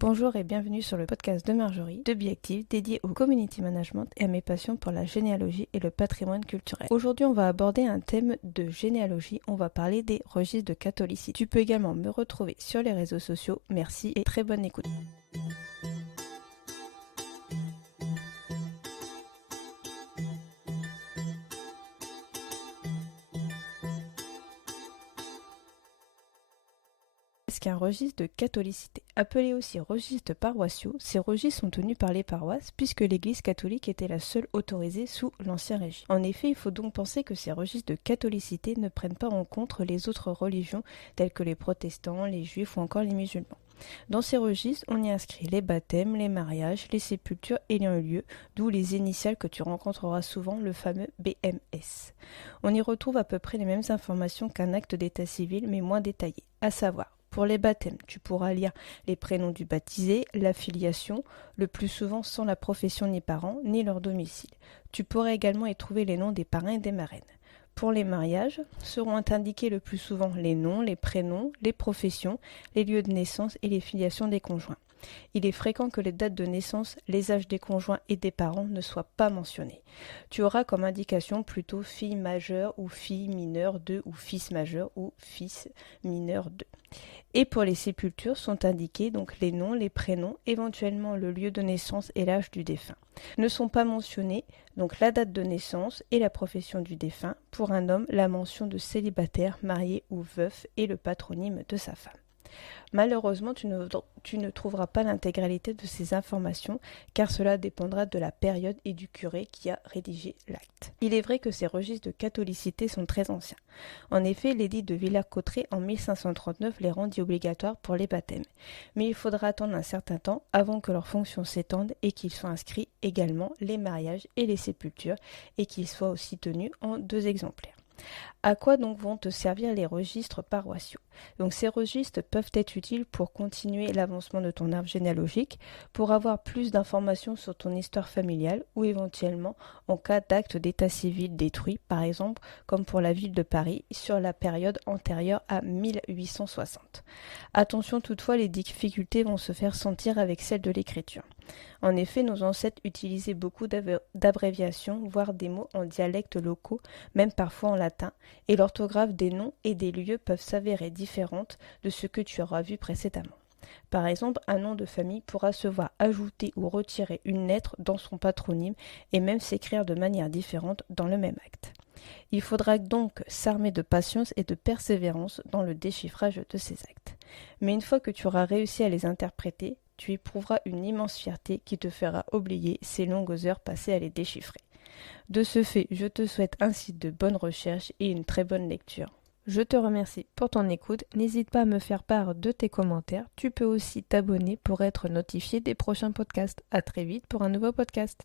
Bonjour et bienvenue sur le podcast de Marjorie, de Biactive, dédié au community management et à mes passions pour la généalogie et le patrimoine culturel. Aujourd'hui, on va aborder un thème de généalogie, on va parler des registres de catholicité. Tu peux également me retrouver sur les réseaux sociaux. Merci et très bonne écoute. Qu'est-ce qu'un registre de catholicité? Appelé aussi registres paroissiaux, ces registres sont tenus par les paroisses puisque l'Église catholique était la seule autorisée sous l'Ancien Régime. En effet, il faut donc penser que ces registres de catholicité ne prennent pas en compte les autres religions telles que les protestants, les juifs ou encore les musulmans. Dans ces registres, on y inscrit les baptêmes, les mariages, les sépultures ayant eu lieu, d'où les initiales que tu rencontreras souvent, le fameux BMS. On y retrouve à peu près les mêmes informations qu'un acte d'état civil mais moins détaillées, à savoir pour les baptêmes, tu pourras lire les prénoms du baptisé, la filiation, le plus souvent sans la profession ni parents, ni leur domicile. Tu pourras également y trouver les noms des parrains et des marraines. Pour les mariages, seront indiqués le plus souvent les noms, les prénoms, les professions, les lieux de naissance et les filiations des conjoints. Il est fréquent que les dates de naissance, les âges des conjoints et des parents ne soient pas mentionnés. Tu auras comme indication plutôt fille majeure ou fille mineure de ou fils majeur ou fils mineur de. Et pour les sépultures sont indiqués donc les noms, les prénoms, éventuellement le lieu de naissance et l'âge du défunt. Ne sont pas mentionnés donc la date de naissance et la profession du défunt. Pour un homme, la mention de célibataire, marié ou veuf et le patronyme de sa femme. Malheureusement, tu ne trouveras pas l'intégralité de ces informations car cela dépendra de la période et du curé qui a rédigé l'acte. Il est vrai que ces registres de catholicité sont très anciens. En effet, l'édit de Villers-Cotterêts en 1539 les rendit obligatoires pour les baptêmes. Mais il faudra attendre un certain temps avant que leurs fonctions s'étendent et qu'ils soient inscrits également les mariages et les sépultures et qu'ils soient aussi tenus en 2 exemplaires. À quoi donc vont te servir les registres paroissiaux? Donc ces registres peuvent être utiles pour continuer l'avancement de ton arbre généalogique, pour avoir plus d'informations sur ton histoire familiale ou éventuellement en cas d'acte d'état civil détruit, par exemple comme pour la ville de Paris sur la période antérieure à 1860. Attention toutefois, les difficultés vont se faire sentir avec celles de l'écriture. En effet, nos ancêtres utilisaient beaucoup d'abréviations, voire des mots en dialectes locaux, même parfois en latin, et l'orthographe des noms et des lieux peuvent s'avérer différentes de ce que tu auras vu précédemment. Par exemple, un nom de famille pourra se voir ajouter ou retirer une lettre dans son patronyme et même s'écrire de manière différente dans le même acte. Il faudra donc s'armer de patience et de persévérance dans le déchiffrage de ces actes. Mais une fois que tu auras réussi à les interpréter, tu éprouveras une immense fierté qui te fera oublier ces longues heures passées à les déchiffrer. De ce fait, je te souhaite ainsi de bonnes recherches et une très bonne lecture. Je te remercie pour ton écoute, n'hésite pas à me faire part de tes commentaires, tu peux aussi t'abonner pour être notifié des prochains podcasts. À très vite pour un nouveau podcast.